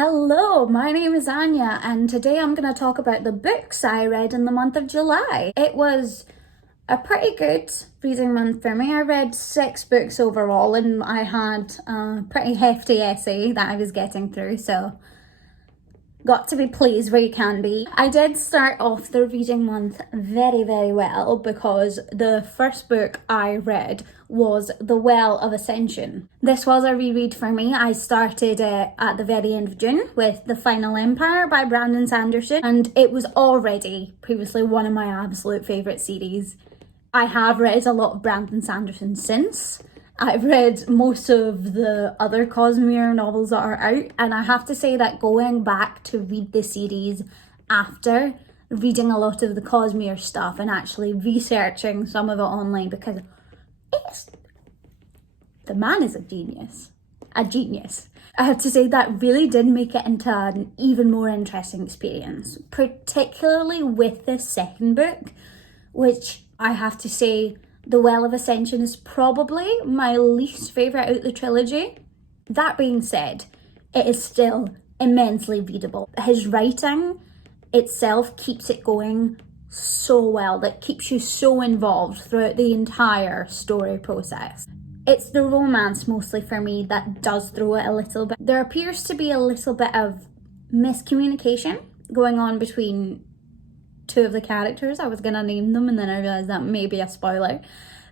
Hello, my name is Anya, and today I'm going to talk about the books I read in the month of July. It was a pretty good reading month for me. I read 6 books overall, and I had a pretty hefty essay that I was getting through, so got to be pleased where you can be. I did start off the reading month very well because the first book I read was The Well of Ascension. This was a reread for me. I started at the very end of June with The Final Empire by Brandon Sanderson, and it was already previously one of my absolute favourite series. I have read a lot of Brandon Sanderson since. I've read most of the other Cosmere novels that are out, and I have to say that going back to read the series after reading a lot of the Cosmere stuff and actually researching some of it online, because the man is a genius. A genius. I have to say that really did make it into an even more interesting experience, particularly with this second book, which I have to say, The Well of Ascension is probably my least favourite out of the trilogy. That being said, it is still immensely readable. His writing itself keeps it going so well, that keeps you so involved throughout the entire story process. It's the romance mostly for me that does throw it a little bit. There appears to be a little bit of miscommunication going on between 2 of the characters. I was gonna name them and then I realised that may be a spoiler,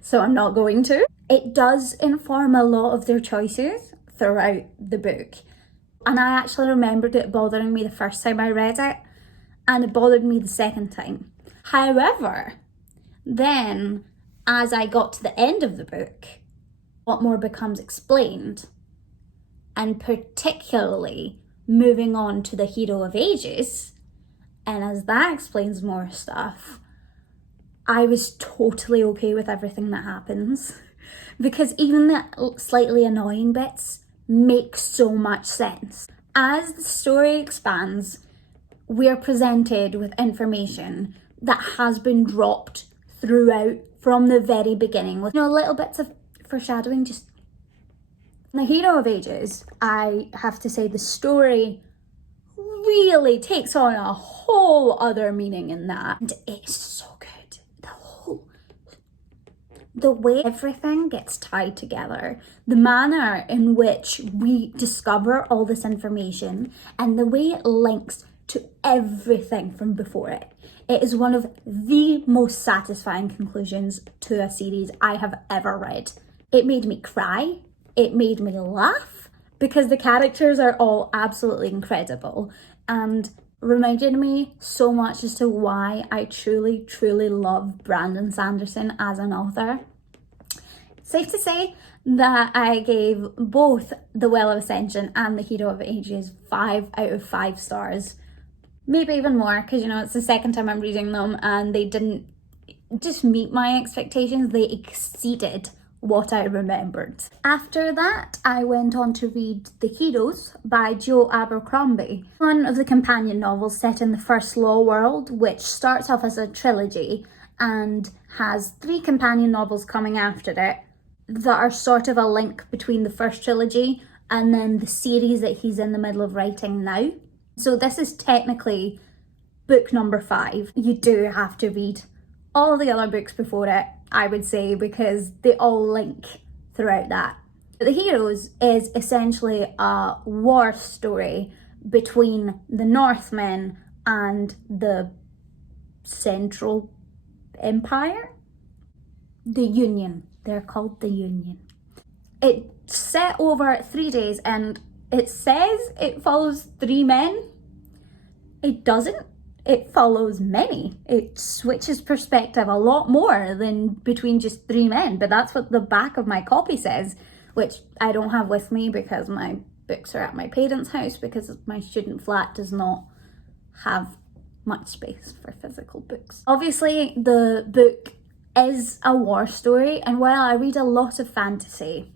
so I'm not going to. It does inform a lot of their choices throughout the book, and I actually remembered it bothering me the first time I read it, and it bothered me the second time. However, then as I got to the end of the book, a lot more becomes explained, and particularly moving on to the Hero of Ages, and as that explains more stuff, I was totally okay with everything that happens, because even the slightly annoying bits make so much sense. As the story expands, we're presented with information that has been dropped throughout from the very beginning, with little bits of foreshadowing. Just the Hero of Ages, I have to say, the story really takes on a whole other meaning in that, and it's so good. The way everything gets tied together, the manner in which we discover all this information, and the way it links to everything from before it. It is one of the most satisfying conclusions to a series I have ever read. It made me cry, it made me laugh, because the characters are all absolutely incredible, and reminded me so much as to why I truly love Brandon Sanderson as an author. Safe to say that I gave both The Well of Ascension and The Hero of Ages 5 out of 5 stars. Maybe even more, because it's the second time I'm reading them and they didn't just meet my expectations, they exceeded what I remembered. After that, I went on to read The Heroes by Joe Abercrombie, one of the companion novels set in the First Law world, which starts off as a trilogy and has 3 companion novels coming after it that are sort of a link between the first trilogy and then the series that he's in the middle of writing now. So this is technically book number 5. You do have to read all the other books before it, I would say, because they all link throughout that. The Heroes is essentially a war story between the Northmen and the Central Empire? The Union. They're called the Union. It's set over 3 days, and it says it follows 3 men. It doesn't. It follows many. It switches perspective a lot more than between just 3 men, but that's what the back of my copy says, which I don't have with me because my books are at my parents' house, because my student flat does not have much space for physical books. Obviously, the book is a war story, and while I read a lot of fantasy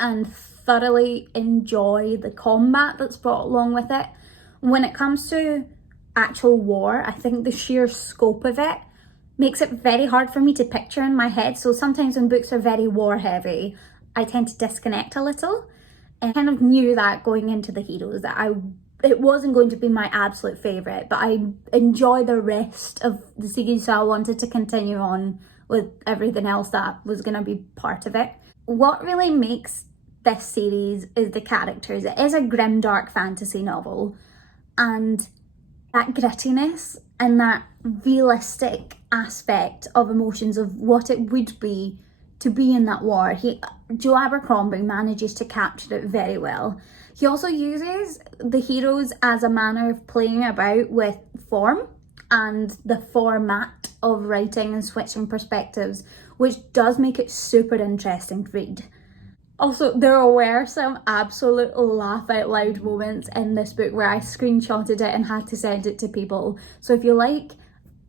and thoroughly enjoy the combat that's brought along with it, when it comes to actual war, I think the sheer scope of it makes it very hard for me to picture in my head. So sometimes when books are very war heavy, I tend to disconnect a little, and I kind of knew that going into The Heroes, that I it wasn't going to be my absolute favourite, but I enjoy the rest of the series, so I wanted to continue on with everything else that was going to be part of it. What really makes this series is the characters. It is a grimdark fantasy novel, and that grittiness and that realistic aspect of emotions of what it would be to be in that war, Joe Abercrombie manages to capture it very well. He also uses the heroes as a manner of playing about with form and the format of writing and switching perspectives, which does make it super interesting to read. Also, there were some absolute laugh out loud moments in this book where I screenshotted it and had to send it to people. So if you like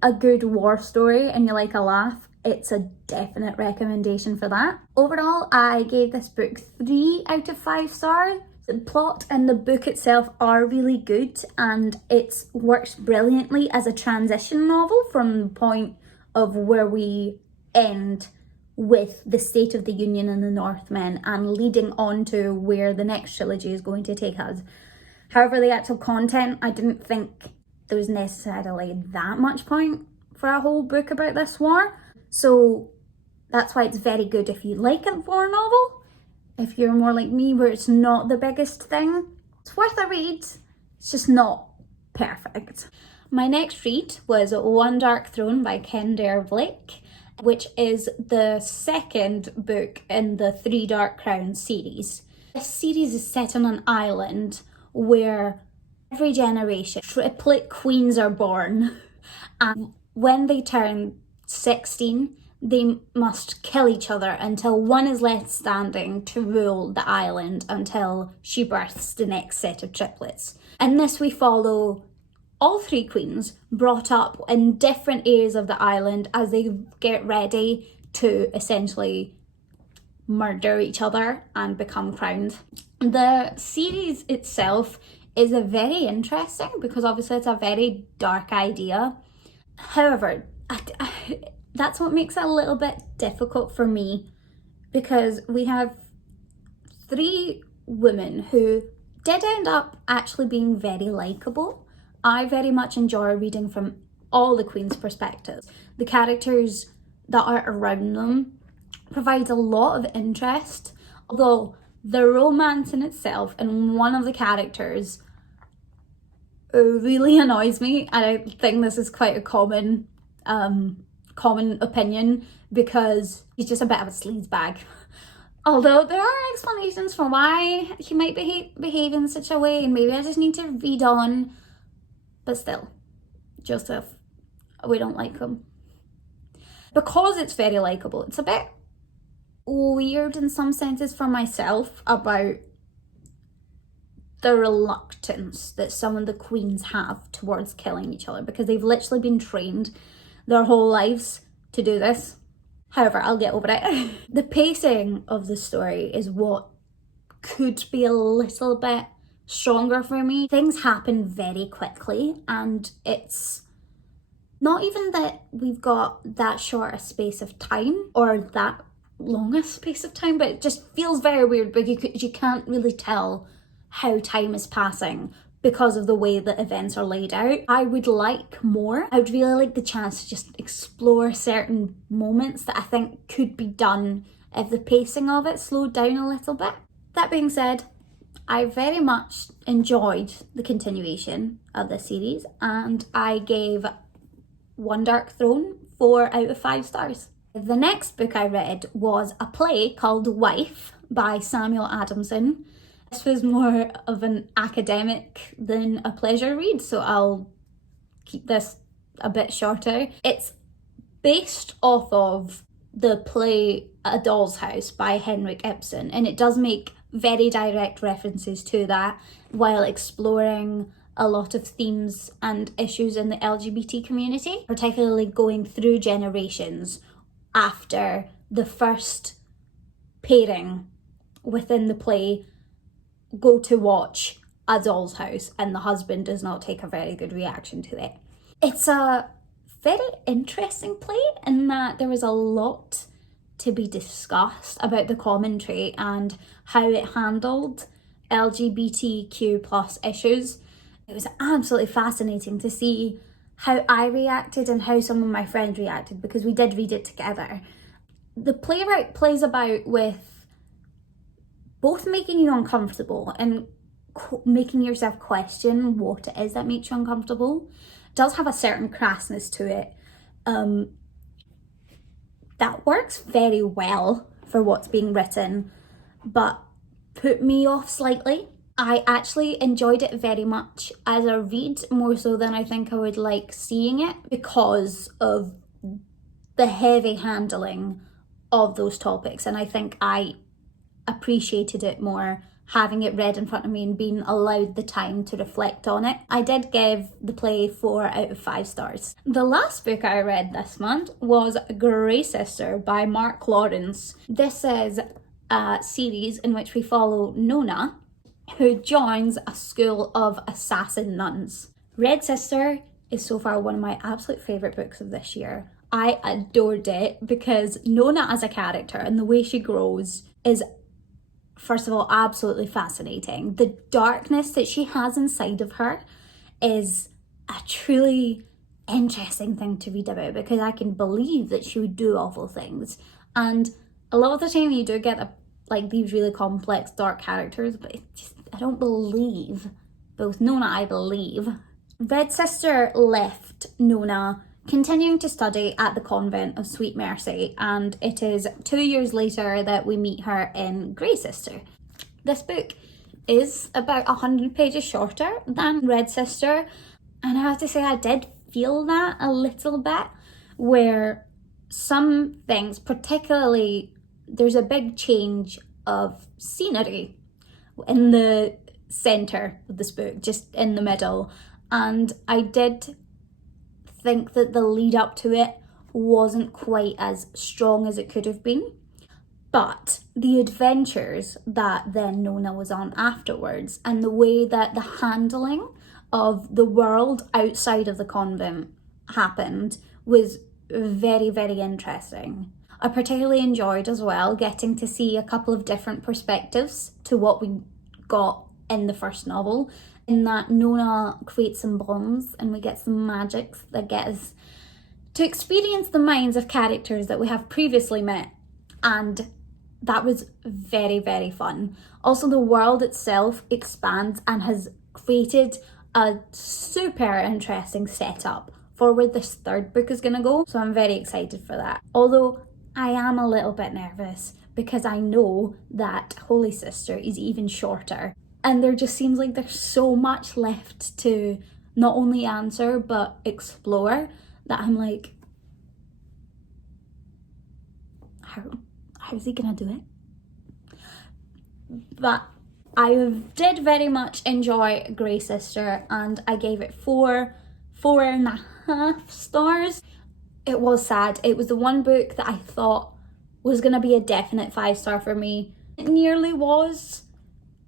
a good war story and you like a laugh, it's a definite recommendation for that. Overall, I gave this book 3 out of 5 stars. The plot and the book itself are really good, and it works brilliantly as a transition novel from the point of where we end with the State of the Union and the Northmen and leading on to where the next trilogy is going to take us. However, the actual content, I didn't think there was necessarily that much point for a whole book about this war. So that's why it's very good if you like a war novel. If you're more like me, where it's not the biggest thing, it's worth a read. It's just not perfect. My next read was One Dark Throne by Kendare Blake, which is the second book in the Three Dark Crowns series. This series is set on an island where every generation triplet queens are born, and when they turn 16, they must kill each other until one is left standing to rule the island until she births the next set of triplets. In this we follow all 3 queens brought up in different areas of the island as they get ready to essentially murder each other and become crowned. The series itself is a very interesting because obviously it's a very dark idea. However, that's what makes it a little bit difficult for me, because we have 3 women who did end up actually being very likeable. I very much enjoy reading from all the queens' perspectives. The characters that are around them provides a lot of interest, although the romance in itself and one of the characters really annoys me, and I think this is quite a common opinion, because he's just a bit of a sleazebag. Although there are explanations for why he might behave in such a way, and maybe I just need to read on, but still, Joseph, we don't like him. Because it's very likeable, it's a bit weird in some senses for myself about the reluctance that some of the queens have towards killing each other, because they've literally been trained their whole lives to do this. However, I'll get over it. The pacing of the story is what could be a little bit stronger for me. Things happen very quickly, and it's not even that we've got that short a space of time or that long a space of time, but it just feels very weird because you can't really tell how time is passing because of the way that events are laid out. I would like more. I would really like the chance to just explore certain moments that I think could be done if the pacing of it slowed down a little bit. That being said, I very much enjoyed the continuation of this series, and I gave One Dark Throne 4 out of 5 stars. The next book I read was a play called Wife by Samuel Adamson. This was more of an academic than a pleasure read, so I'll keep this a bit shorter. It's based off of the play A Doll's House by Henrik Ibsen, and it does make very direct references to that while exploring a lot of themes and issues in the LGBT community, particularly going through generations after the first pairing within the play go to watch A Doll's House and the husband does not take a very good reaction to it. It's a very interesting play in that there is a lot to be discussed about the commentary and how it handled LGBTQ plus issues. It was absolutely fascinating to see how I reacted and how some of my friends reacted, because we did read it together. The playwright plays about with both making you uncomfortable and making yourself question what it is that makes you uncomfortable. It does have a certain crassness to it that works very well for what's being written, but put me off slightly. I actually enjoyed it very much as a read, more so than I think I would like seeing it, because of the heavy handling of those topics. And I think I appreciated it more having it read in front of me and being allowed the time to reflect on it. I did give the play 4 out of 5 stars. The last book I read this month was Grey Sister by Mark Lawrence. This is a series in which we follow Nona, who joins a school of assassin nuns. Red Sister is so far one of my absolute favourite books of this year. I adored it because Nona as a character and the way she grows is, first of all, absolutely fascinating. The darkness that she has inside of her is a truly interesting thing to read about, because I can believe that she would do awful things. And a lot of the time you do get these really complex dark characters, but I don't believe both Nona, I believe. Red Sister left Nona continuing to study at the convent of Sweet Mercy, and it is 2 years later that we meet her in Grey Sister. This book is about 100 pages shorter than Red Sister, and I have to say I did feel that a little bit, where some things, particularly there's a big change of scenery in the centre of this book, just in the middle, and I did think that the lead up to it wasn't quite as strong as it could have been. But the adventures that then Nona was on afterwards, and the way that the handling of the world outside of the convent happened, was very, very interesting. I particularly enjoyed as well getting to see a couple of different perspectives to what we got in the first novel, in that Nona creates some bonds and we get some magics that get us to experience the minds of characters that we have previously met, and that was very, very fun. Also, the world itself expands and has created a super interesting setup for where this third book is going to go, so I'm very excited for that. Although I am a little bit nervous because I know that Holy Sister is even shorter, and there just seems like there's so much left to not only answer but explore, that I'm like, how's he gonna do it? But I did very much enjoy Grey Sister, and I gave it 4.5 stars. It was sad. It was the one book that I thought was gonna be a definite 5-star for me. It nearly was,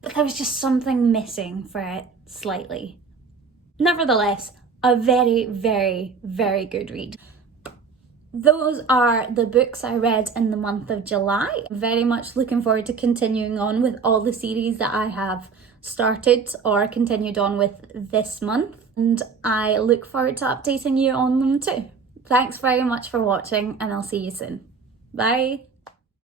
but there was just something missing for it slightly. Nevertheless, a very, very, very good read. Those are the books I read in the month of July. Very much looking forward to continuing on with all the series that I have started or continued on with this month, and I look forward to updating you on them too. Thanks very much for watching, and I'll see you soon. Bye!